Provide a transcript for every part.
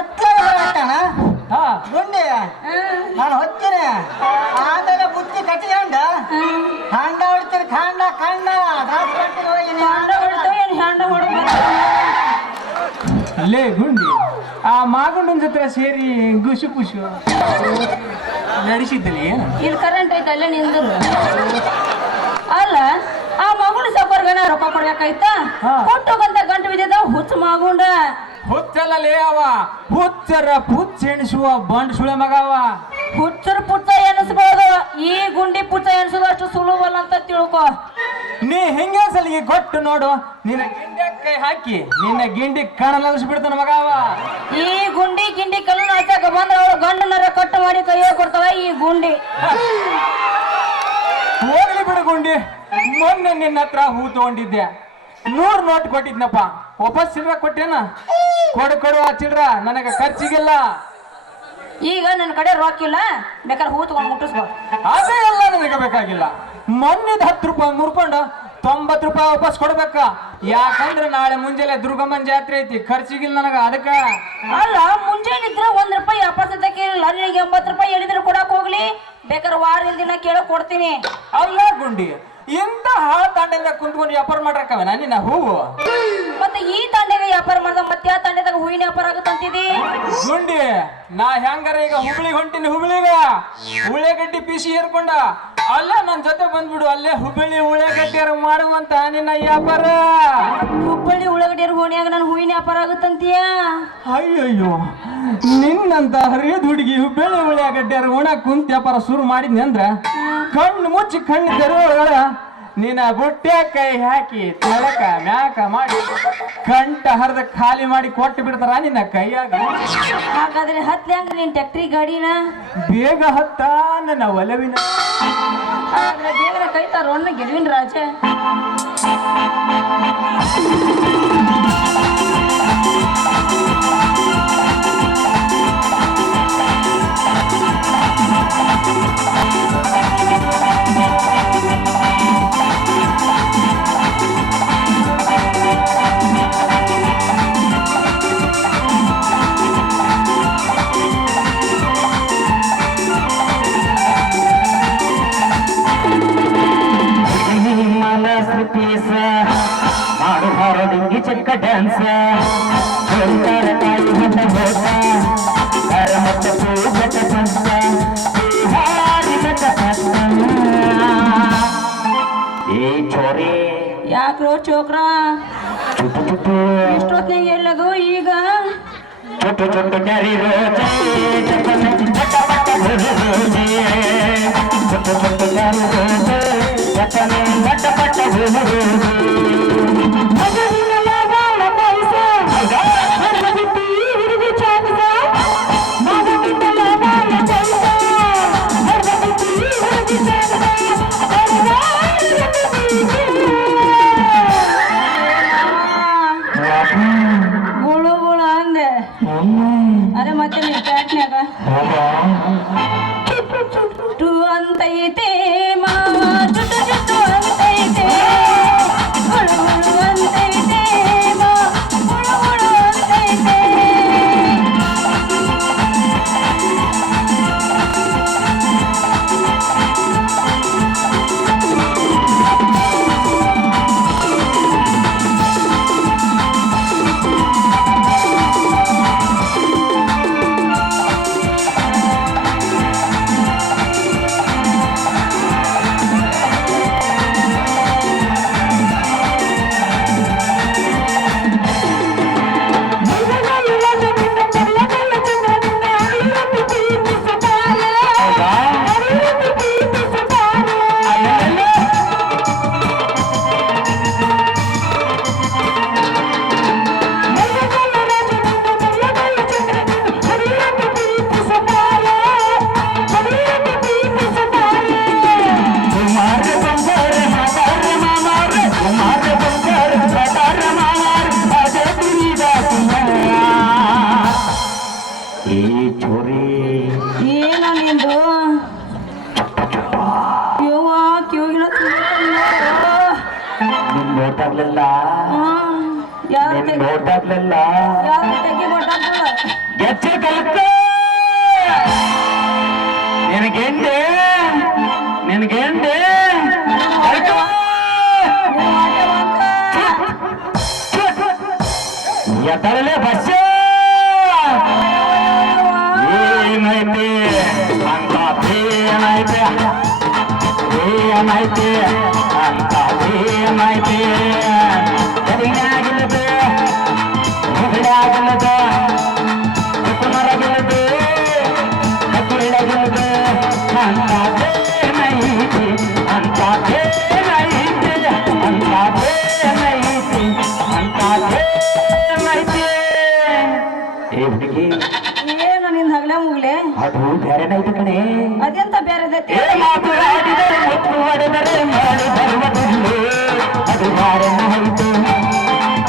ಎತ್ತಣ ಗುಂಡಿ ನಾನು ಹೊತ್ತೀನಿ ಆಮೇಲೆ ಬುತ್ತಿ ಕಟ್ಕೊಂಡ ಖಾಂಡ ಹೊಡ್ತೀನಿ ಖಾಂಡ ಖಾಂಡ ಲೇ ಗುಂಡಿ ಆ ಮಾಗುಂಡನ ಜೊತೆ ಸೇರಿ ಗುಸು ಪುಷು ನಡೆಸಿದ್ದಲ್ಲಿ ಇಲ್ಲಿ ಕರೆಂಟ್ ಐತೆ ಅಲ್ಲೇ ನಿಂದರು ಅಲ್ಲ ಆ ಮಗುನ ಸಫರ್ಗನ ರೊಕ್ಕ ಕೊಡ್ಬೇಕಾಯ್ತಾ ಕೊಟ್ಟೋಗಂತ ಗಂಟು ಬಿದ್ದಿದ್ದ ಹುಚ್ಚ ಮಗುಂಡ ಹುಚ್ಚಲ್ಲ ಲೇ ಅವ ಹುಚ್ಚರ ಪುಚ್ಚ ಎಣಿಸುವ ಬಂಡ್ ಸುಳೆ ಮಗ ಅವ ಹುಚ್ಚರ ಪುಚ್ಚ ಎನಿಸ್ಬೋದು ಈ ಗುಂಡಿ ಪುಚ್ಚ ಎನಿಸೋದು ಅಷ್ಟು ಸುಲಭಲ್ಲ ಅಂತ ತಿಳ್ಕೊ ನೀ ಹಿಂಗೆ ಸಲಿಗೆ ಕೊಟ್ಟು ನೋಡು ನಿನ್ನ ಗಿಂಡಿ ಕೈ ಹಾಕಿ ನಿನ್ನ ಗಿಂಡಿ ಕಣಲಗಿಸ್ಬಿಡ್ತಾನ ಮಗ ಅವ ಈ ಗುಂಡಿ ಗಿಂಡಿ ಕಲ್ಲು ನಾಚಕ ಬಂದ್ರೆ ಅವಳು ಗಂಡನರ ಕಟ್ಟು ಮಾಡಿ ಕೈಯ ಕೊಡ್ತಾವ ಈ ಗುಂಡಿ ಹೋಗ್ಲಿ ಬಿಡು ಗುಂಡಿ ಮೊನ್ನೆ ನಿನ್ನ ಹತ್ರ ಹೂ ತಗೊಂಡಿದ್ದೆ 100 ನೋಟ್ ಕೊಟ್ಟಿದ್ನಪ್ಪ ವಾಪಸ್ ಚಿಲ್ರ ಕೊಟ್ಟೇನ ಕೊಡು ಆ ಚಿಲ್ರ ನನಗ ಖರ್ಚಿಗಿಲ್ಲ ಈಗ ನನ್ನ ಕಡೆ ರೊಕ್ಕ ಇಲ್ಲ ಬೇಕಾದ್ರೆ ಹೂ ತಗೊಂಡು ಮುಟ್ಟಿಸ್ಕೊ ಅದೇ ಎಲ್ಲ ನನಗೆ ಬೇಕಾಗಿಲ್ಲ ಮೊನ್ನೆದ 10 ರೂಪಾಯಿ ಮುರ್ಕೊಂಡು 90 ರೂಪಾಯಿ ವಾಪಸ್ ಕೊಡ್ಬೇಕ ಯಾಕಂದ್ರೆ ನಾಳೆ ಮುಂಜಾನೆ ದುರ್ಗಮ್ಮನ ಜಾತ್ರೆ ಐತಿ ಖರ್ಚಿಗಿಲ್ಲ ನನಗ ಅದಕ್ಕ ಅಲ್ಲ ಮುಂಜಾನೆ ಇದ್ರೆ 1 ರೂಪಾಯಿ ವ್ಯಾಪಾರ ಕೇಳಿಲ್ಲ ನಿನಗೆ 80 ರೂಪಾಯಿ ಹೇಳಿದ್ರೆ ಕೊಡಕ್ ಹೋಗ್ಲಿ ಬೇಕಾದ್ರೆ ವಾರ ದಿನ ಕೇಳಕ್ ಕೊಡ್ತೀನಿ ಅಲ್ಲ ಗುಂಡಿ ಇಂತ ಹಾಳ ತಾಂಡೆದಾಗ ಕುಂತ್ಕೊಂಡು ವ್ಯಾಪಾರ ಮಾಡ್ರಕ್ಕವನ ನಿನ್ನ ಹೂವು ಮತ್ತೆ ಈ ತಾಂಡೆಗ ವ್ಯಾಪಾರ ಮಾಡ್ದ ಮತ್ತೆ ಆ ತಾಂಡೆದಾಗ ಹೂವಿನ ವ್ಯಾಪಾರ ಆಗುತ್ತಂತಿದಿ ಗುಂಡಿ ನಾ ಹೆಂಗಾರ ಈಗ ಹುಬ್ಳಿಗೆ ಹೊಂಟಿನಿ ಹುಬ್ಳಿಗ ಉಳ್ಳೇಗಡ್ಡಿ ಪಿಸಿ ಏರ್ಕೊಂಡ ಅಲ್ಲೇ ನನ್ ಜೊತೆ ಬಂದ್ಬಿಡು ಅಲ್ಲೇ ಹುಬ್ಬಳ್ಳಿ ಉಳ್ಳೇಗಡ್ಡಿಯರು ಮಾಡುವಂತ ನಿನ್ನ ವ್ಯಾಪಾರ ಹುಬ್ಬಳ್ಳಿ ಉಳ್ಳಾಗಡ್ಡಿಯರು ಹೋಣಿಯಾಗ ನಾನು ಹೂವಿನ ವ್ಯಾಪಾರ ಆಗುತ್ತಂತೀಯ ಅಯ್ಯಯ್ಯೋ ನಿನ್ನಂತ ಹರಿಯದ ಹುಡುಗಿ ಹುಬ್ಬಳ್ಳಿ ಉಳ್ಳಾಗಡ್ಡಿಯರು ಓಣ ಕುಂತ ವ್ಯಾಪಾರ ಶುರು ಮಾಡಿದ್ನಿ ಅಂದ್ರ ಕಣ್ಣು ಮುಚ್ಚಿ ಕಣ್ಣು ತೆರೆಯೊಳಗ ನಿನ್ನ ಬುಟ್ಟೆ ಕೈ ಹಾಕಿ ತೆಳಕ ಮ್ಯಾಕ ಮಾಡಿ ಕಂಠ ಹರಿದ ಖಾಲಿ ಮಾಡಿ ಕೊಟ್ಟು ಬಿಡ್ತಾರ ನಿನ್ನ ಕೈಯಾಗ ಹಾಗಾದ್ರೆ ಹತ್ಲಿ ಹಂಗ ನೀನ್ ಟ್ಯಾಕ್ಟ್ರಿ ಗಾಡಿನ ಬೇಗ ಹತ್ತ ನನ್ನ ಒಲವಿನ ಹಾಗಾದ್ರೆ ಬೇಗನ ಕೈತಾರ ಗೆಲುವಿನ ರಾಜ ಚಕ್ಕ ಡ್ಯಾನ್ಸ್ ಯಾಕ್ರೋ ಚೋಕ್ರ ಇಷ್ಟೊತ್ತಿನಾಗ ಎಲ್ಲದು ಈಗ ಚುಟ್ಟು ಚುಟ್ಟು ಕರಿರೋ ಅರೆ ಮತ್ತೆ ನೀವು ಪ್ಯಾಟ್ನ್ಯಾಗ ಚುಟ್ಟು ಅಂತೈತೆ ಮಾವ ಚುಟ್ಟು ಚುಟ್ಟು ಅಂತೈತೆ ಹುಳು ಹುಳು ಅಂತೈತೆ ಹುಳು ಹುಳು ಅಂತೈತೆ ಏನ ನಿಂದು ನೋಟಾಗ್ಲಿಲ್ಲ ಯಾರು ತೆಗಿ ಏನೈತಿ ಅಂತ ಏನೈತಿ ಏನೈತಿ ಅಂತ ಏನೈತಿ ಕರಿಯಾಗಿಲ್ಲದೆ ಮುಗಿಡಾಗಿಲ್ಲದೆ ಕುಮರಗಿಲ್ಲದೆ ಕತ್ತಿರಗಿಲ್ಲದೆ ಅಂತ ಏನೈತಿ ಅಂತ ಏನೈತಿ ಅಂತ ಏನೈತಿ ಅಂತ ಏನೈತಿ ಏ ಹುಡುಗಿ ಏನು ನಿನ್ ಹಗಲ ಮುಗ್ಲೆ ಅದು ಬೇರೆನೈತಿ ಕಣೆ ಅದೆಂತ ಬೇರೆ ಮಾತುವಾಡಿದರೆ ಮುತ್ತು ಹೊಡೆದರೆ ಮಾಡಿ ಬರುವುದಿಲ್ಲ ಅದು ಬಾರನ್ನು ಹೋಯ್ತು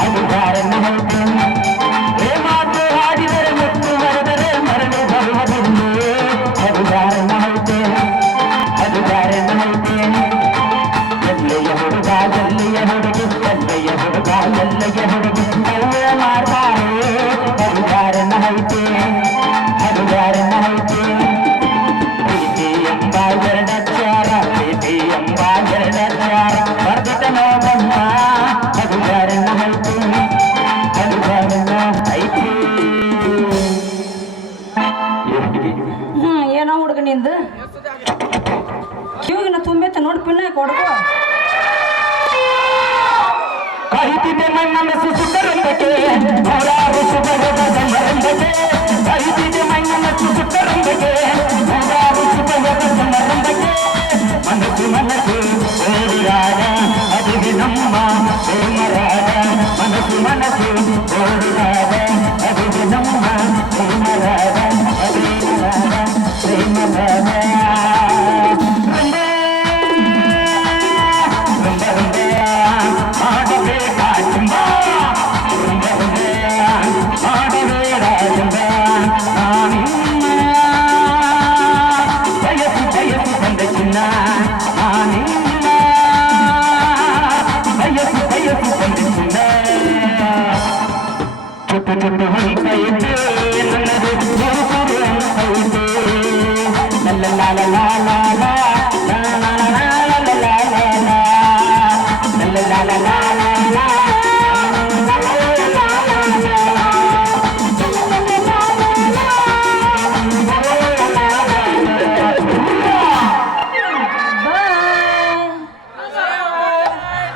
ಅದು ಬಾರನ್ನು ಹೋಯ್ತು ಮಾತು ಹಾಡಿದರೆ ಮುತ್ತು ಹೊಡೆದರೆ ಮರಳಿ ಬರುವುದಿಲ್ಲ ಅದು ಬಾರನ್ನು ಹೋಯ್ತು ಅದು ಬಾರನ್ನು ಹೋಯ್ತು ಎಲ್ಲೆಯ ಹುಡುಗ ಎಲ್ಲೆಯ ಹುಡುಗಿ ಎಲ್ಲೆಯ ಹುಡುಗ ಎಲ್ಲೆಯ ಹುಡುಗಿ ಎಲ್ಲ ಮಾಡ್ತಾರೆ ಅದು ಬಾರನ್ನು ಹೋಯ್ತು ಅದು ಬಾರನ್ನು ಹೋಯ್ತು ಪ್ರೀತಿ ಎಂಬ ಎರಡಚಾರ ಪ್ರೀತಿ ಎಂಬ ಎರಡಚಾರ ಬರ್ದಿತ ನೋಡಮ್ಮ ಅದು ಬಾರನ್ನ ಐತಿ ಅದು ಬಾರನ್ನ ಐತಿ ಏನೋ ಹುಡುಗ ನಿಂದು ಕಿವಿಗಿನ ತುಂಬೈತೆ ನೋಡಿ ಪಿನ್ನ ಕೊಡ್ಕೋ ಕೈತಿದೆ ಮಣ್ಣನ ಸುಸುತ್ತರಂಬಕ್ಕೆ ನೂರಾರು ಶುಭದ ಸಮಾರಂಭಕ್ಕೆ ಕೈತಿದೆ ಮಣ್ಣನ ಸುಸುತ್ತರಂಬಕ್ಕೆ ನೂರಾರು ಶುಭದ ಸಮಾರಂಭಕ್ಕೆ ಮನಸ್ಸು ಮನಸ್ಸು ಓಡಿದಾಗ ಅದುವೆ ನಮ್ಮ ಪ್ರೇಮರಾಗ ಮನಸ್ಸು ಮನಸ್ಸು ಓಡಿದಾಗ ಅದುವೆ ನಮ್ಮ ಪ್ರೇಮರಾಗ ಅದೇರಾಗ ಪ್ರೇಮರಾಗ ಚುಟ್ಟು ಚುಟ್ಟು ಹೊಂಟೈತೆ ನನ್ನದು ಸುರು ಸುರು ಅಂತೈತೆ ಲಲ್ಲ ಲಾಲ ಲಾಲ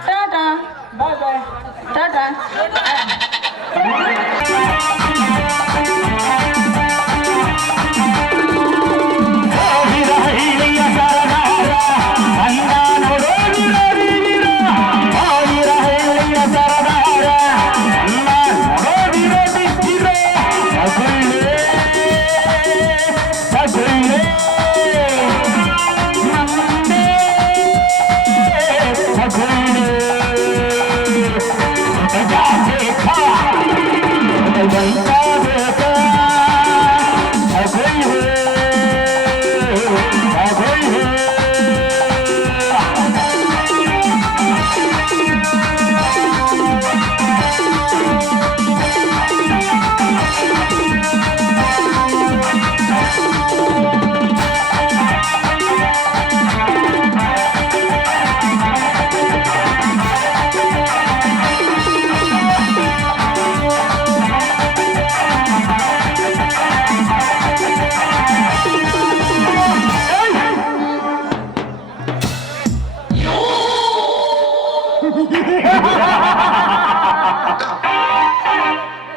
ಟಾಟಾ ಬಾಯ್ ಬಾಯ್ ಟಾಟಾ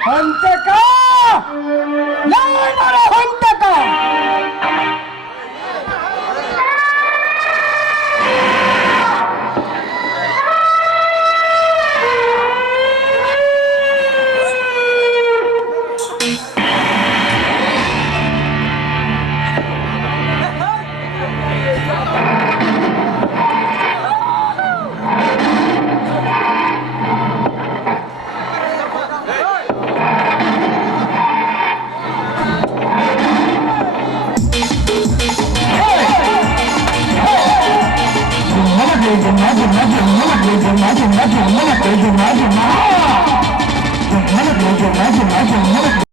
ಹಂತಕ ಯಾರ ಹಂತಕ